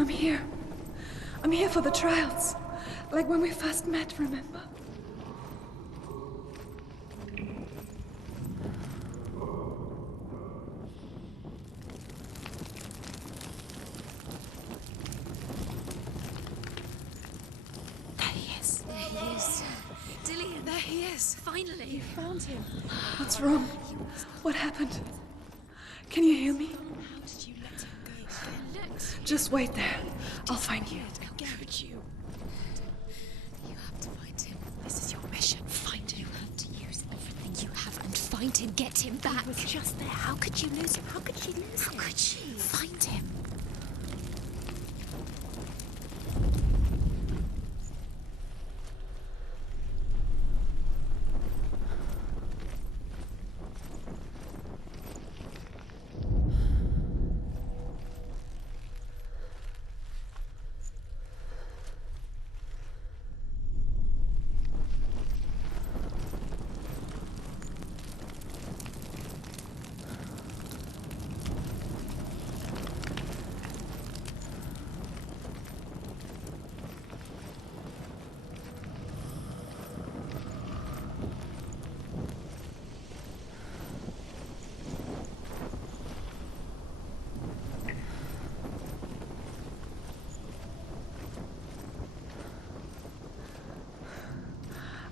I'm here. I'm here for the trials. Like when we first met, remember? There he is. There he is. Dillion, there he is. Finally. You found him. What's wrong? What happened? Can you hear me? How did you let him go? Look. Just wait there. I'll find you. How could you? You have to find him. This is your mission. Find him. You have to use everything you have and find him. Get him back. He was just there. How could you lose him? How could you lose him? How could you? Find him.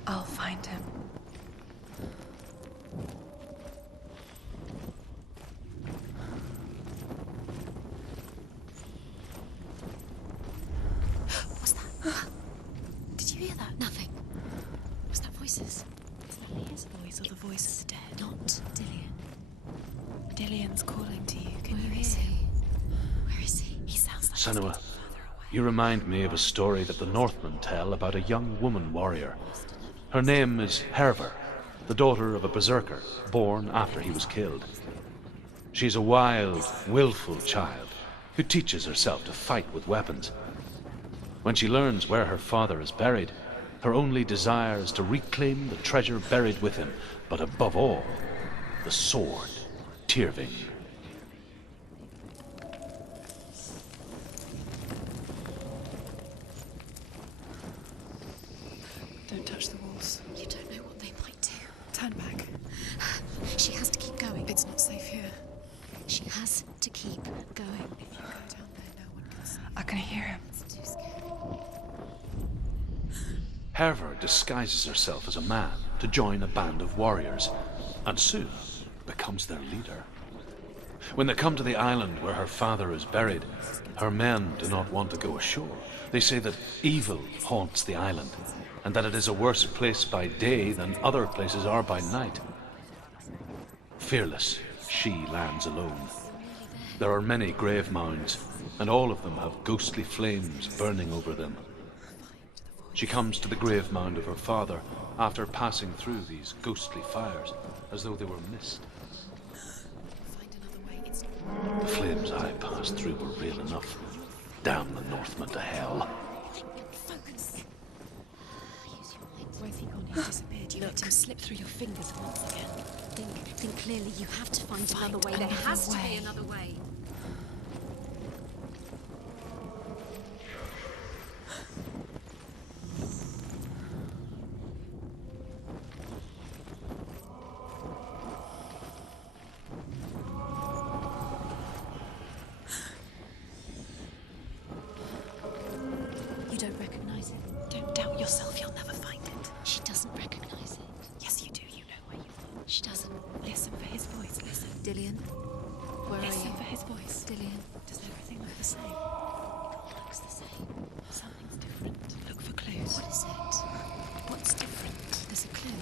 I'll find him. What's that? Did you hear that? Nothing. Was that voices? Is that his voice or the voice of the dead? Not Dillion. Dillion's calling to you. Can you Where hear is him? he? Where is he? He sounds like Senua, you remind me of a story that the Northmen tell about a young woman warrior. Her name is Herver, the daughter of a berserker, born after he was killed. She's a wild, willful child who teaches herself to fight with weapons. When she learns where her father is buried, her only desire is to reclaim the treasure buried with him, but above all, the sword, Tyrving. Don't touch the walls. You don't know what they might do. Turn back. She has to keep going. It's not safe here. She has to keep going. If you go down there, no one can see. I can hear him. It's too scary. Herver disguises herself as a man to join a band of warriors, and soon becomes their leader. When they come to the island where her father is buried, her men do not want to go ashore. They say that evil haunts the island, and that it is a worse place by day than other places are by night. Fearless, she lands alone. There are many grave mounds, and all of them have ghostly flames burning over them. She comes to the grave mound of her father after passing through these ghostly fires, as though they were mist. Find another way. It's The flames I passed through were real enough. Damn the Northmen to hell. focus. Use your mind. Where's he gone? He's disappeared. You let him slip through your fingers once again. Think clearly. You have to find another way. There another has to way. be another way. You don't recognize it. Don't doubt yourself. You'll never find it. She doesn't recognize it. Yes, you do. You know where you've gone. She doesn't. Listen for his voice. Listen. Dillion, where Listen are for you? his voice. Dillion, Does everything look the same? it looks the same. Something's different. Look for clues. What is it? What's different? There's a clue.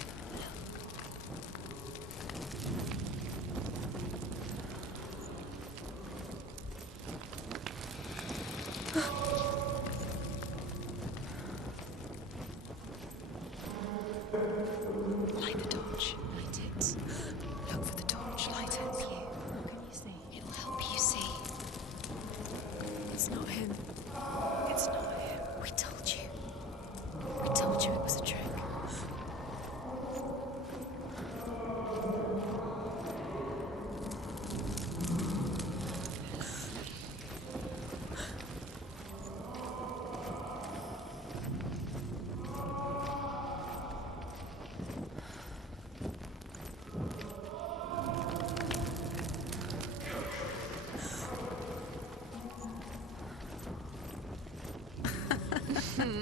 Light the torch. Light it. Look for the torch. Light it. Help you. What can you see? It'll help you see. It's not him. It's not him. We told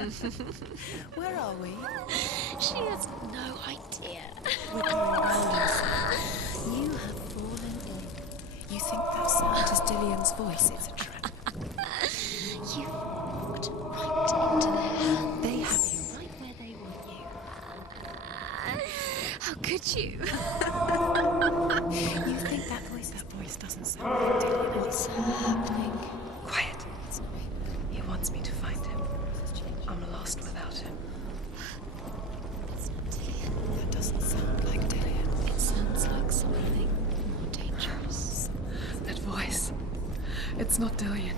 Where are we? She has no idea. We're going round in circles. You have fallen in. You think that sound is Dillion's voice? It's a trap. You walked right into their hands. They have you right where they want you. How could you? You think that voice doesn't sound like Dillion. What's happening? Quiet. He wants me to find him. I'm lost without him. It's not Dillion. That doesn't sound like Dillion. It sounds like something more dangerous. That voice. It's not Dillion.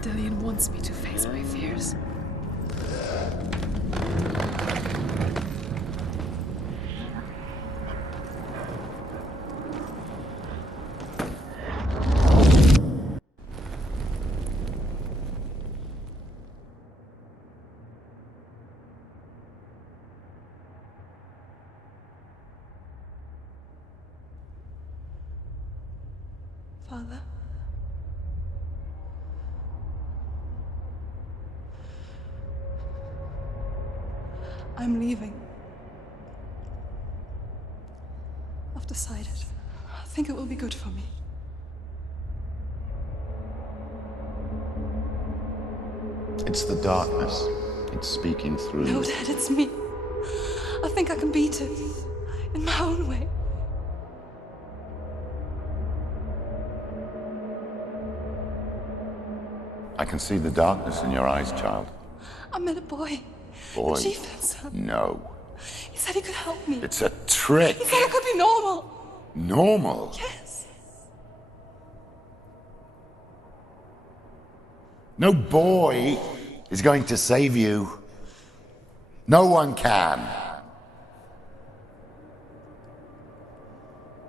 Dillion wants me to face my fears. Father? I'm leaving. I've decided. I think it will be good for me. It's the darkness. It's speaking through No, you. Dad, it's me. I think I can beat it. In my own way. I can see the darkness in your eyes, child. I met a boy. Boy. The chieftain's son. No. He said he could help me. It's a trick. He said I could be normal. Normal. Yes. No boy is going to save you. No one can.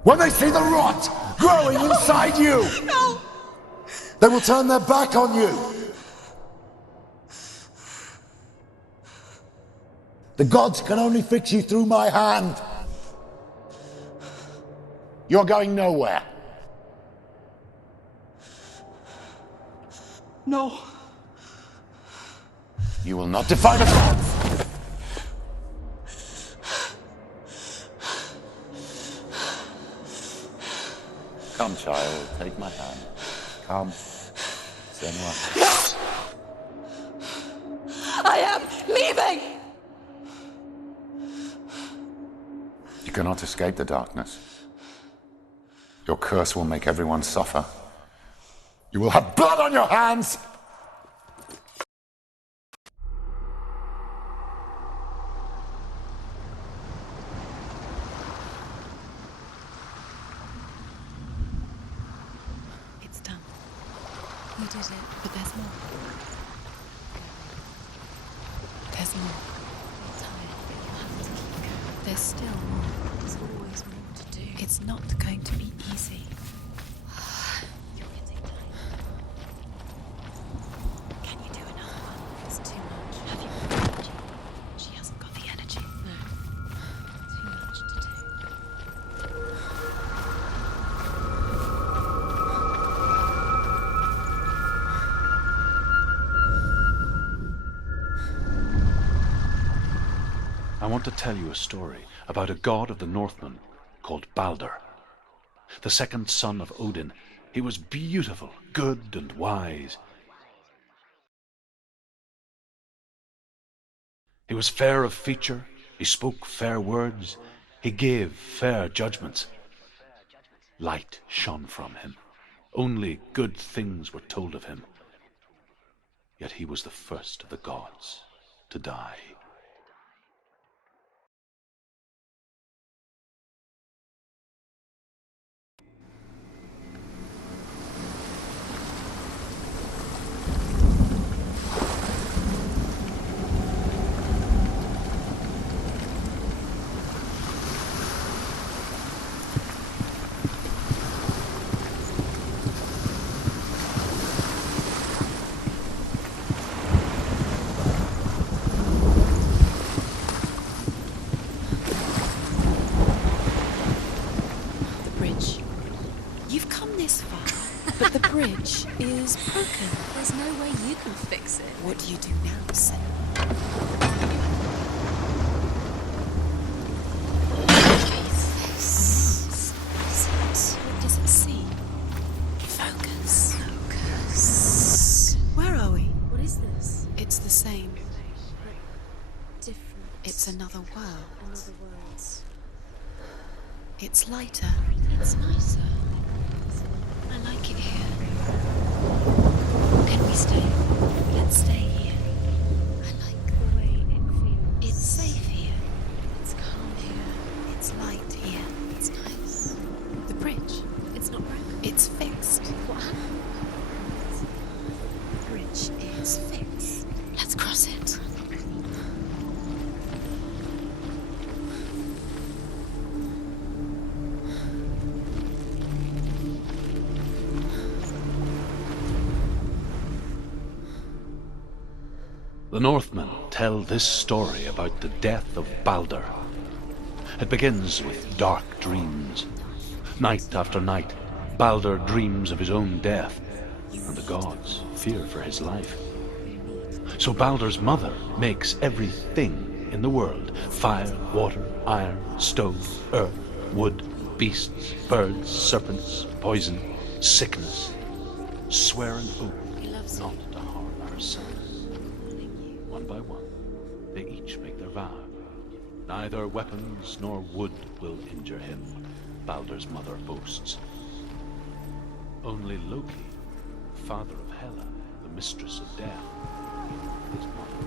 When they see the rot growing inside you, No! they will turn their back on you. The gods can only fix you through my hand. You're going nowhere. No. You will not defy the gods. Come, child, take my hand. Come. Senua. I am leaving! You cannot escape the darkness. Your curse will make everyone suffer. You will have blood on your hands! It's done. You did it, but there's more. There's more. You're tired, but you have to keep going. There's still more. There's always more to do. It's not going to be easy. You're getting tired. Can you do enough? It's too much. Have you got the energy? She hasn't got the energy. No. Too much to do. I want to tell you a story about a god of the Northmen called Balder. The second son of Odin, he was beautiful, good and wise. He was fair of feature, he spoke fair words, he gave fair judgments. Light shone from him. Only good things were told of him. Yet he was the first of the gods to die. Everything's broken. There's no way you can fix it. What do you do now, Senua? What does it see? Focus. Focus. Where are we? What is this? It's the same. Different. It's another world. Another world. It's lighter. It's nicer. I like it here. Can we stay? Let's stay here. I like the way it feels. It's safe here. It's calm here. It's light here. It's nice. The bridge. It's not broken. It's fixed. What happened? The bridge is fixed. Let's cross it. The Northmen tell this story about the death of Baldur. It begins with dark dreams. Night after night, Baldur dreams of his own death, and the gods fear for his life. So Baldur's mother makes everything in the world: fire, water, iron, stone, earth, wood, beasts, birds, serpents, poison, sickness, swear an oath not to harm her son. One by one, they each make their vow. Neither weapons nor wood will injure him, Baldur's mother boasts. Only Loki, father of Hela, the mistress of death, is mother.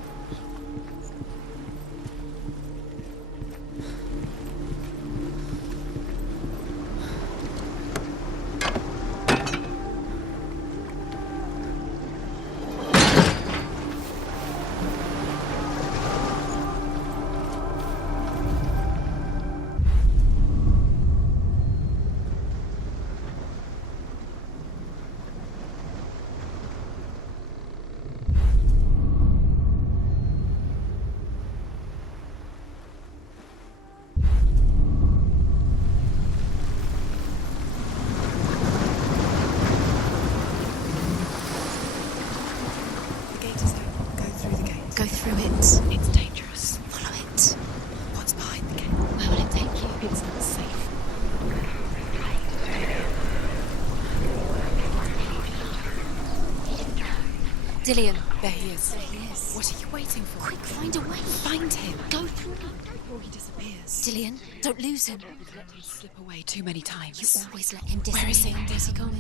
Go through it. It's dangerous. Follow it. What's behind the gate? Where will it take you? It's not safe. Dillion. There he is. There he is. What are you waiting for? Quick, find a way. Find him. Go through. Before he disappears. Dillion, don't lose him. You've let him slip away too many You times. always let him disappear. Where is he? Where's he gone?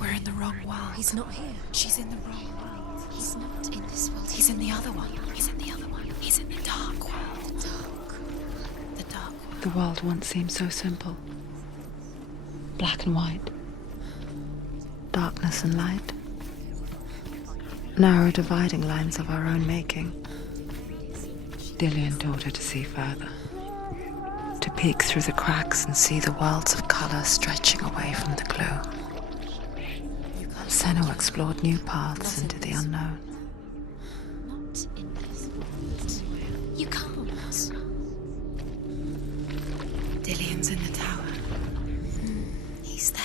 We're in the wrong world. He's not here. She's in the wrong world. He's not in this world. He's in the other one. He's in the other one. He's in the dark world. the dark. The dark world. The world once seemed so simple. Black and white. Darkness and light. Narrow dividing lines of our own making. Dillion taught her to see further. To peek through the cracks and see the worlds of color stretching away from the gloom. Senua explored new paths into the unknown. Not in this world. You can't. Dillion's in the tower. He's there.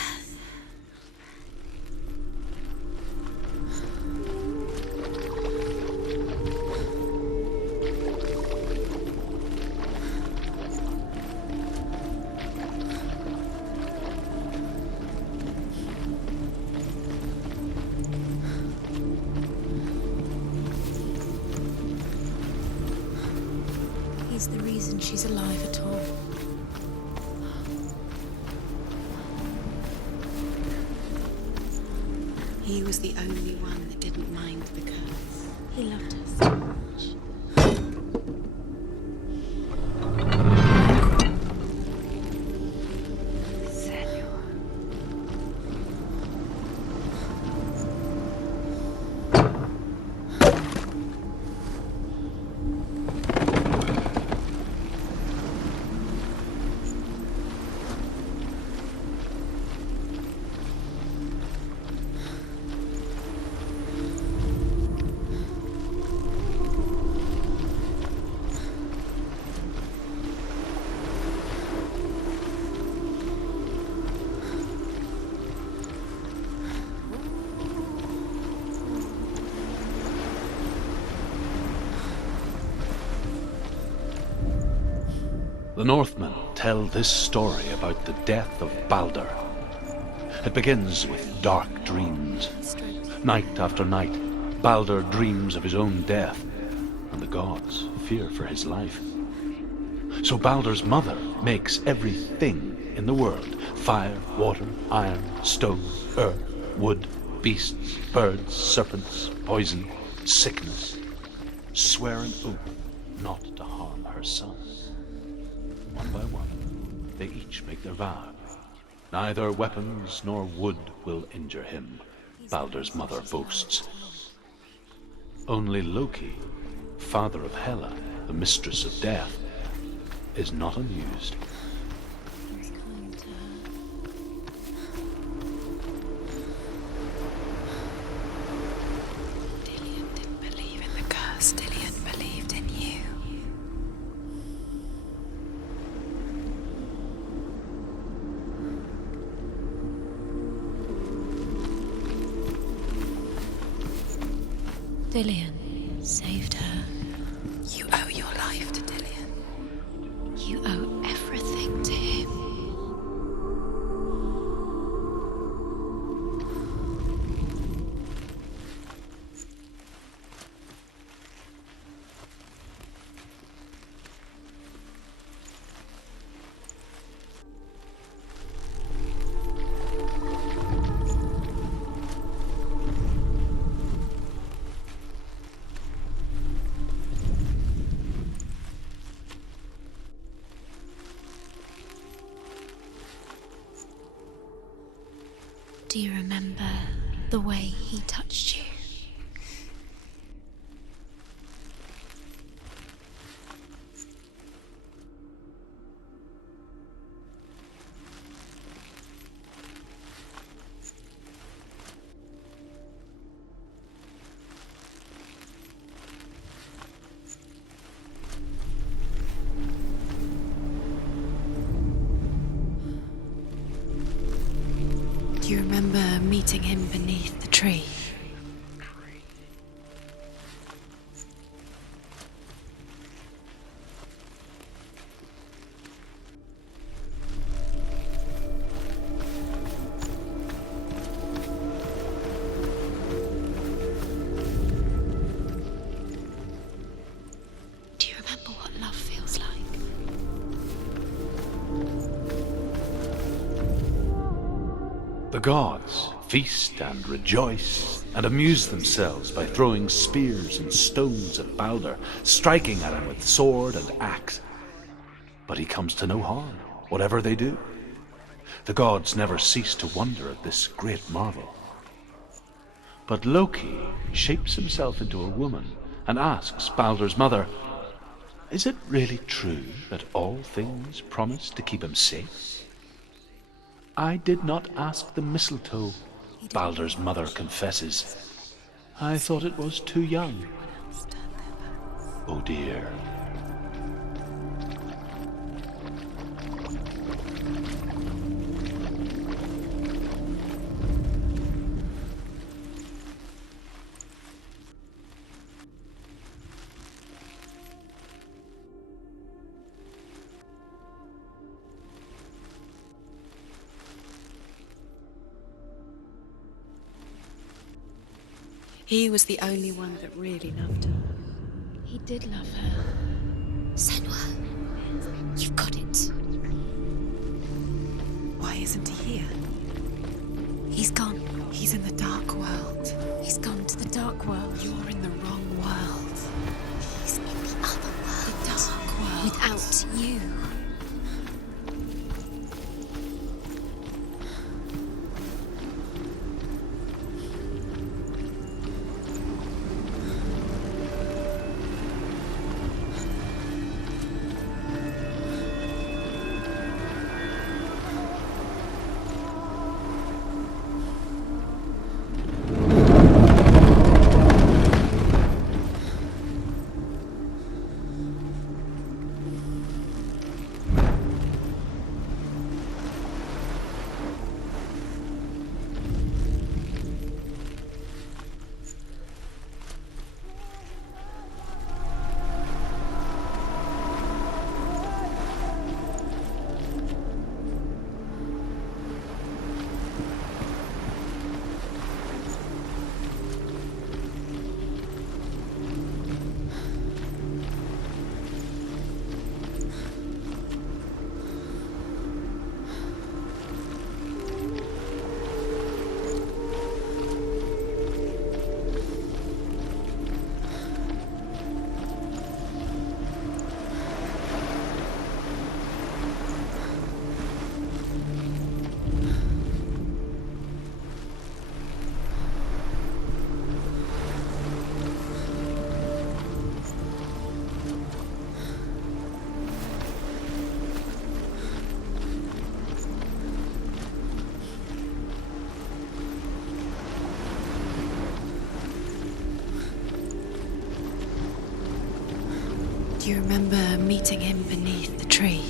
He's the reason she's alive at all. He was the only one that didn't mind the curse. He loved her so much. The Northmen tell this story about the death of Baldur. It begins with dark dreams. Night after night, Baldur dreams of his own death, and the gods fear for his life. So Baldur's mother makes everything in the world: fire, water, iron, stone, earth, wood, beasts, birds, serpents, poison, sickness, swear an oath not to harm her son. One by one, they each make their vow. Neither weapons nor wood will injure him, Baldur's mother boasts. Only Loki, father of Hela, the mistress of death, is not amused. Dillion didn't believe in the curse. Dillion believed in you. Dillion saved her. You owe your life to Dillion. You owe everything to him. Do you remember the way he touched you? Do you remember meeting him beneath the tree? Do you remember what love feels like? The gods feast and rejoice and amuse themselves by throwing spears and stones at Baldur, striking at him with sword and axe. But he comes to no harm, whatever they do. The gods never cease to wonder at this great marvel. But Loki shapes himself into a woman and asks Baldur's mother, "Is it really true that all things promise to keep him safe?" "I did not ask the mistletoe," Baldur's mother confesses. "I thought it was too young." Oh dear. He was the only one that really loved her. He did love her. Senua, you've got it. Why isn't he here? He's gone. He's in the dark world. He's gone to the dark world. You're in the wrong world. He's in the other world. The dark world. Without you. Do you remember meeting him beneath the tree?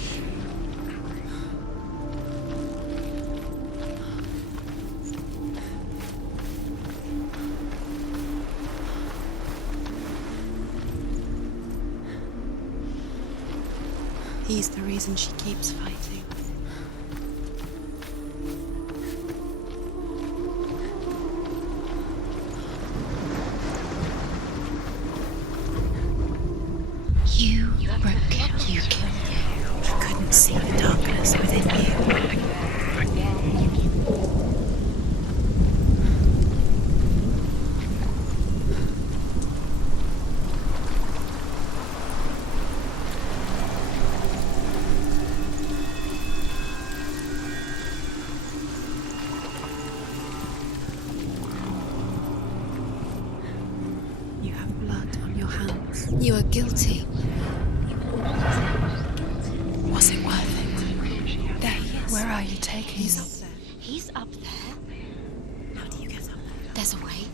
He's the reason she keeps fighting. You broke it. You killed him. I couldn't see the darkness within you. You have blood on your hands. You are guilty. Was it worth it? There he is. Where are you taking He's me? up there. He's up there. How do you get up there? There's a way.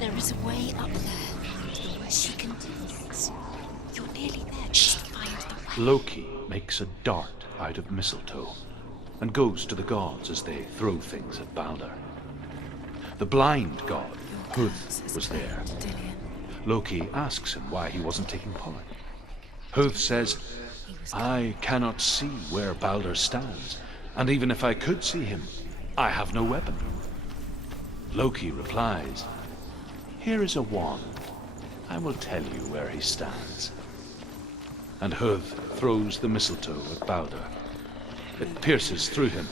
There is a way up there. She can do this. You're nearly there. She'll find the way. Loki makes a dart out of mistletoe and goes to the gods as they throw things at Balder. The blind god, Huth, was there. Dillion. Loki asks him why he wasn't taking part. Huth says, I cannot see where Balder stands, and even if I could see him, I have no weapon. Loki replies, here is a wand. I will tell you where he stands. And Huth throws the mistletoe at Balder. It pierces through him,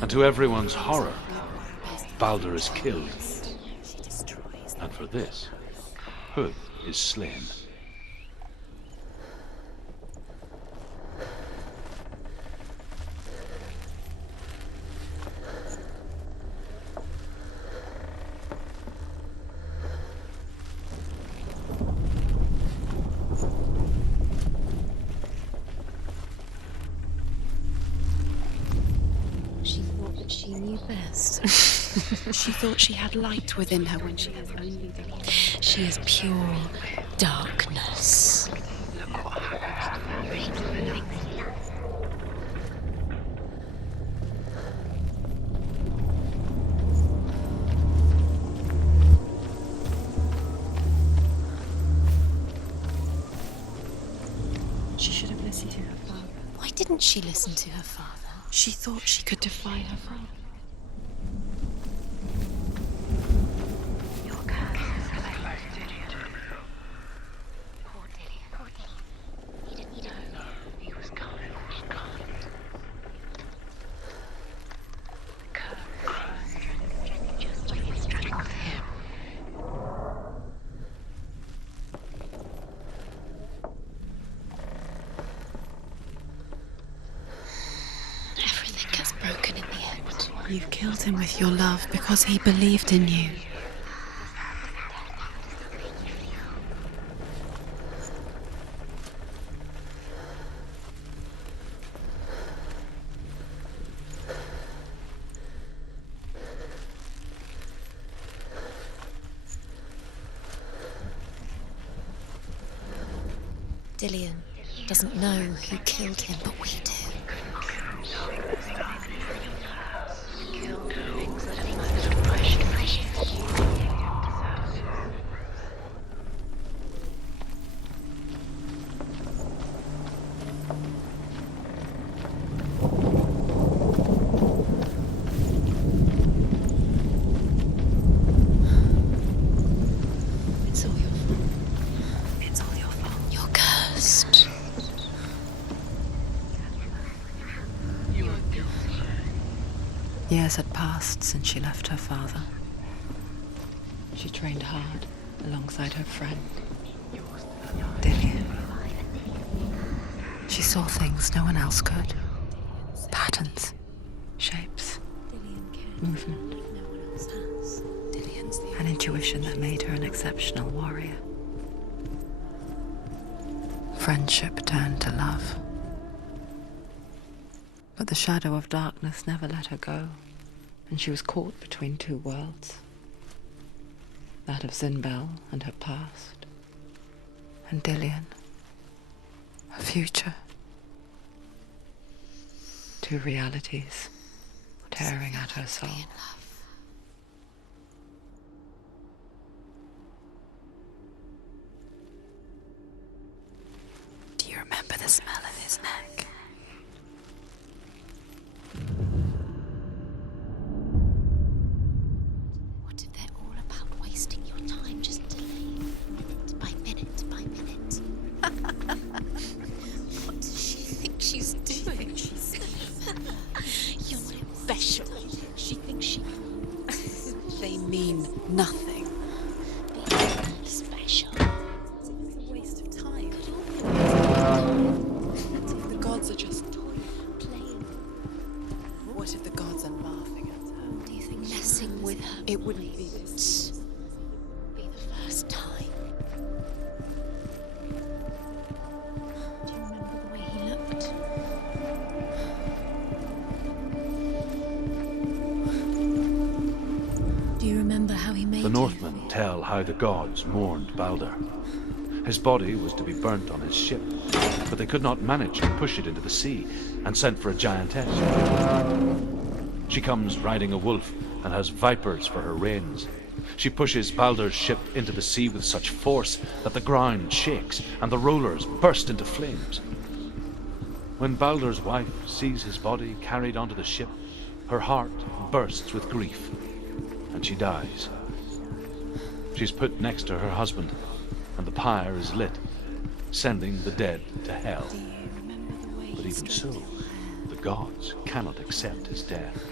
and to everyone's horror, Balder is killed. And for this, Huth is slain. She thought that she knew best. She thought she had light within her when she has only the light. She is pure darkness. She should have listened to her father. Why didn't she listen to her father? She thought she could defy her father. Your curse is related to Dillion. Poor Dillion. Poor Dillion. He didn't know. He was kind. The curse just strangled him. Everything gets broken in the end. You killed him with your love because he believed in you. Dillion doesn't know who killed him, but we do. It's all your fault. It's all your fault. You're cursed. Years had passed since she left her father. She trained hard alongside her friend, Dillion. She saw things no one else could. Patterns, shapes, movement. An intuition that made her an exceptional warrior. Friendship turned to love. But the shadow of darkness never let her go, and she was caught between two worlds. That of Zinbel and her past, and Dillion. A future. Two realities tearing at her soul. Do you remember the smell of his neck? What if they're all about wasting your time, just delaying minute by minute by minute? What does she think she's doing? You're special. She thinks she... They mean nothing. Special. It's a waste of time. The gods are just Playing. What if the gods are laughing at her? Do you think messing with her It wouldn't be this. be the first time? Do you remember the way he looked? Do you remember how he made The you? Northmen tell how the gods mourned Balder. His body was to be burnt on his ship, but they could not manage to push it into the sea, and sent for a giantess. She comes riding a wolf and has vipers for her reins. She pushes Balder's ship into the sea with such force that the ground shakes and the rollers burst into flames. When Balder's wife sees his body carried onto the ship, her heart bursts with grief, and she dies. She's put next to her husband, and the pyre is lit, sending the dead to hell. But even so, the gods cannot accept his death.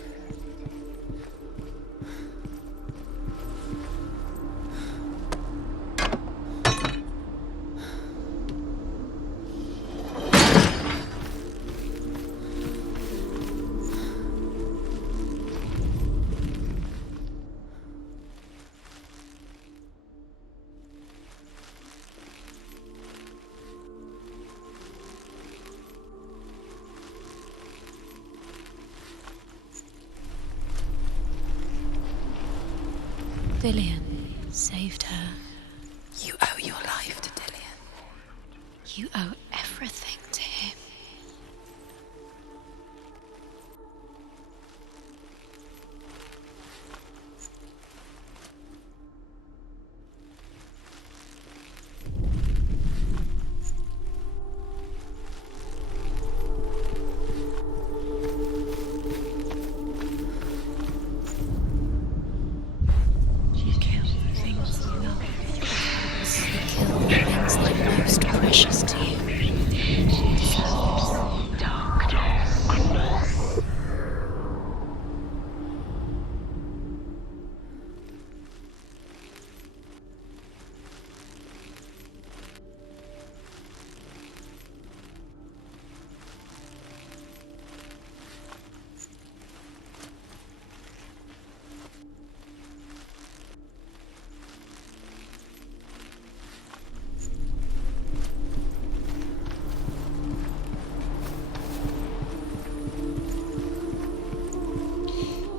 Dillion saved her. You owe your life to Dillion. You owe everything to him. You kill things you love. You kill the things that are most precious to you.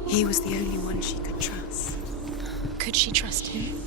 He was the only one she could trust. Could she trust him?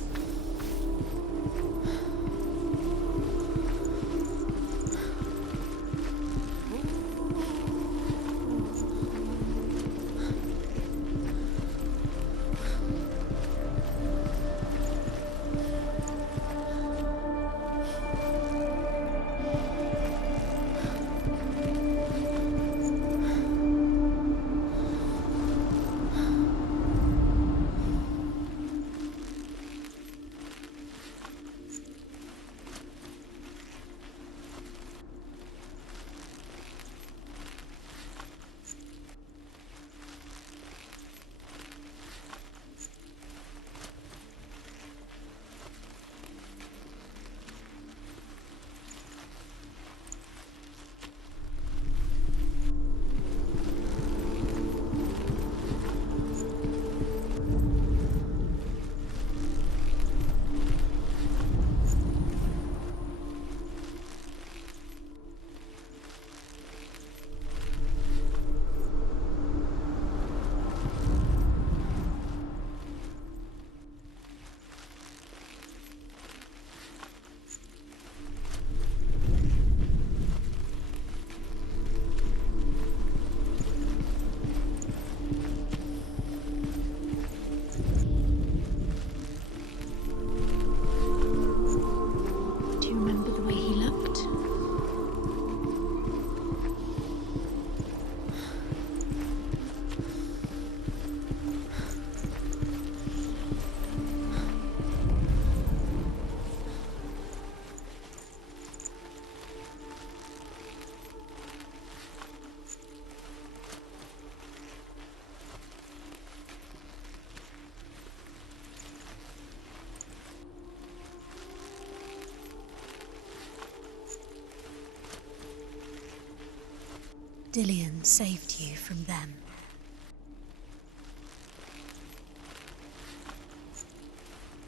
Dillion saved you from them.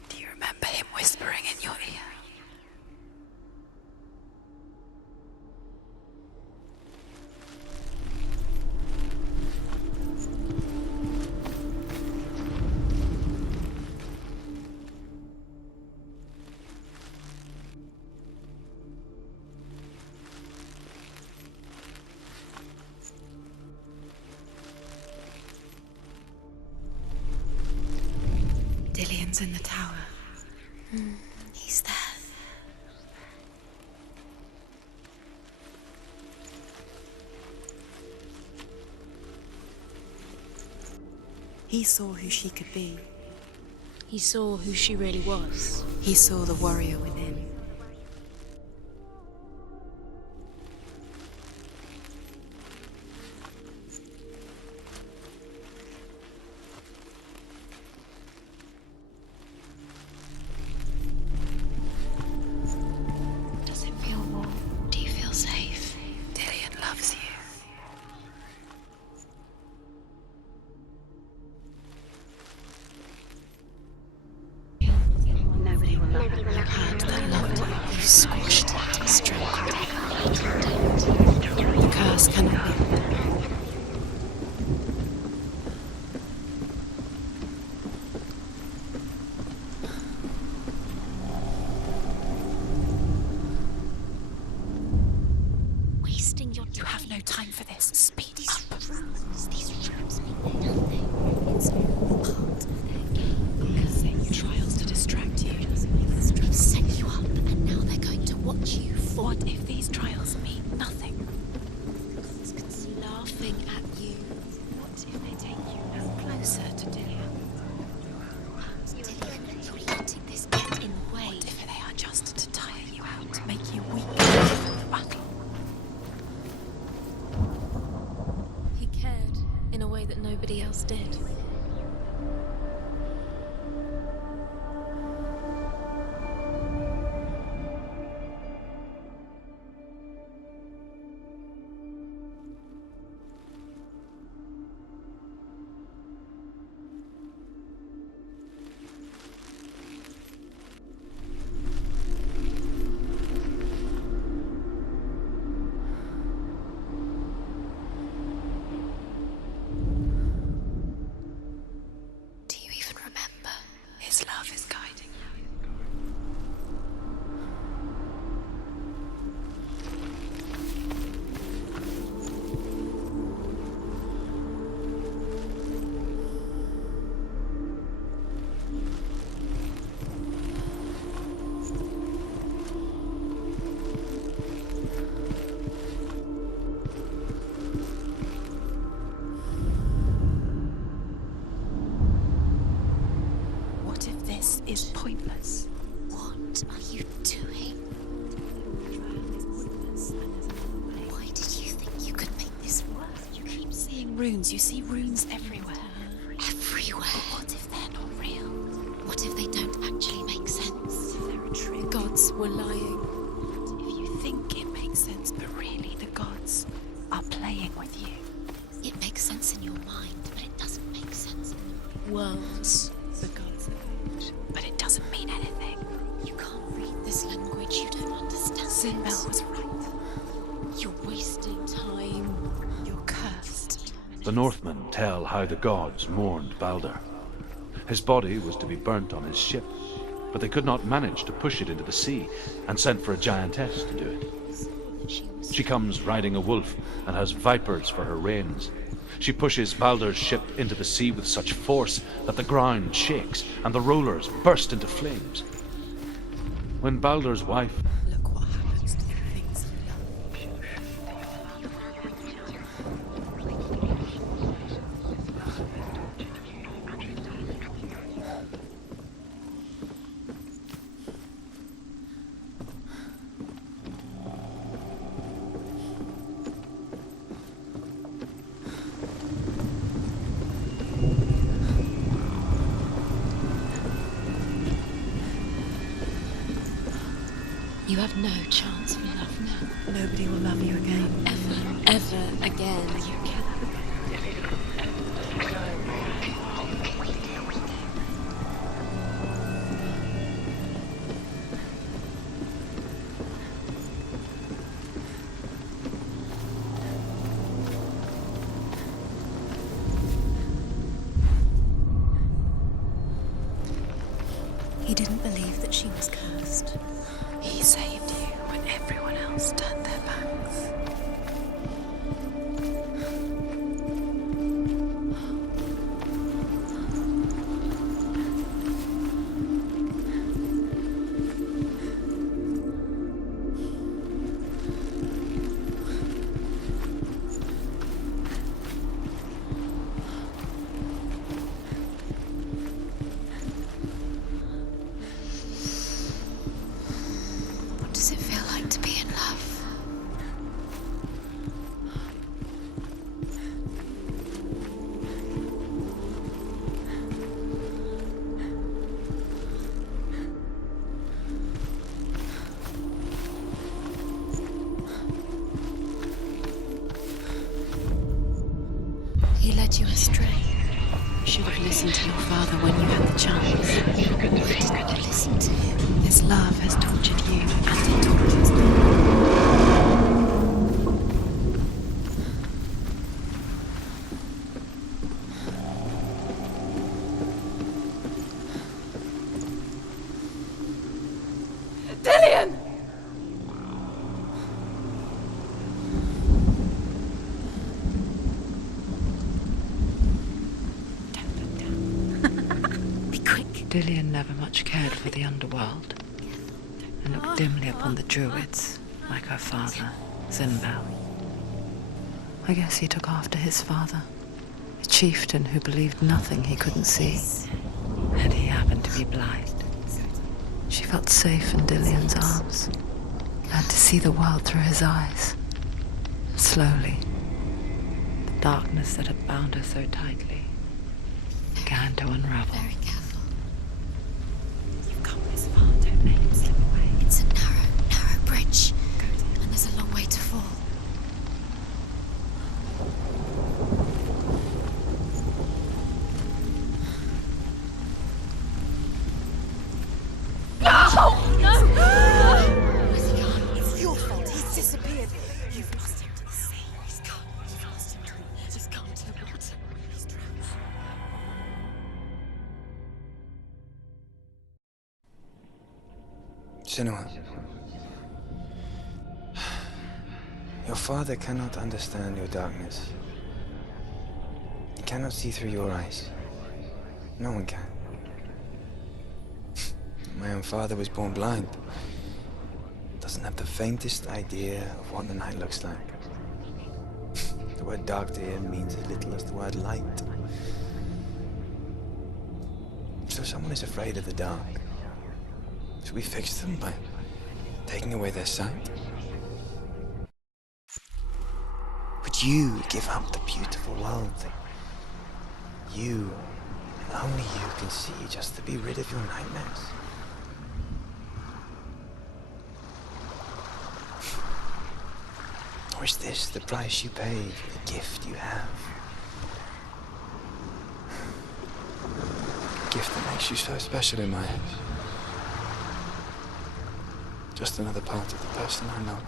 Do you remember him whispering in your ear? Dillion's in the tower. He's there. He saw who she could be. He saw who she really was. He saw the warrior within. Does it feel warm? Do you feel safe? Dillion loves you. Nobody will love you. You had that loved you. You squashed it and strangled it. The curse cannot be. Wasting your time. You have no time for this. Speed up. These rooms mean nothing. It's all part of their game. They'll set you trials to distract you. Set you up, and now they're going to watch you for. What if these trials mean nothing? Laughing at you. What if they take you no closer to Dillion? Dillion, you're letting this get in the way. What if they are just to tire you out, to make you weak for the battle? He cared in a way that nobody else did. Do you even remember? His love is guiding you. What if this is pointless? What are you doing? Why did you think you could make this work? You keep seeing runes. You see runes everywhere. Everywhere. What if they're not real? What if they don't actually make sense? They're a trick. The gods were lying. If you think it makes sense, but really the gods are playing with you. It makes sense in your mind, but it doesn't make sense in the worlds. The gods are good, but it doesn't mean anything. You can't read this language, you don't understand. Sinbel was right. You're wasting time. You're cursed. The Northmen tell how the gods mourned Balder. His body was to be burnt on his ship, but they could not manage to push it into the sea and sent for a giantess to do it. She comes riding a wolf and has vipers for her reins. She pushes Balder's ship into the sea with such force that the ground shakes and the rollers burst into flames. When Balder's wife... Look what happens to the things you love. You have no chance for love now. Nobody will love you again. Ever again. He didn't believe that she was cursed. He saved you when everyone else turned their backs. What does it feel like to be in love? He led you astray. You should have listened to your father when you had the chance. Why didn't you listen to him? His love has tortured you, and it tortures me. Dillion! Be quick. Dillion never much cared for the underworld, and looked dimly upon the druids, like her father, Zimbel. I guess he took after his father, a chieftain who believed nothing he couldn't see, and he happened to be blind. She felt safe in Dillion's arms, learned to see the world through his eyes. Slowly, the darkness that had bound her so tightly began to unravel. Very careful. You've come this far, don't let him slip away. It's a narrow bridge. And there's a long way to fall. Where's he gone? It's your fault. He's disappeared. You've lost him to the sea. He's gone. You've lost him to the... Just gone to the water. He's drowned. Senua, your father cannot understand your darkness. He cannot see through your eyes. No one can. My own father was born blind. Doesn't have the faintest idea of what the night looks like. The word dark to him means as little as the word light. So someone is afraid of the dark. Should we fix them by taking away their sight? Would you give up the beautiful world that you, and only you, can see just to be rid of your nightmares? Or is this the price you pay for the gift you have? A gift that makes you so special in my eyes. Just another part of the person I love.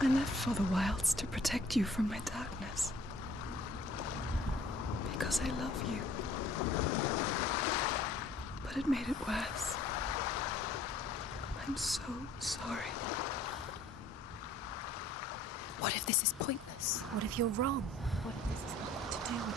I left for the wilds to protect you from my darkness. Because I love you. But it made it worse. I'm so sorry. What if this is pointless? What if you're wrong? What if this is nothing to do with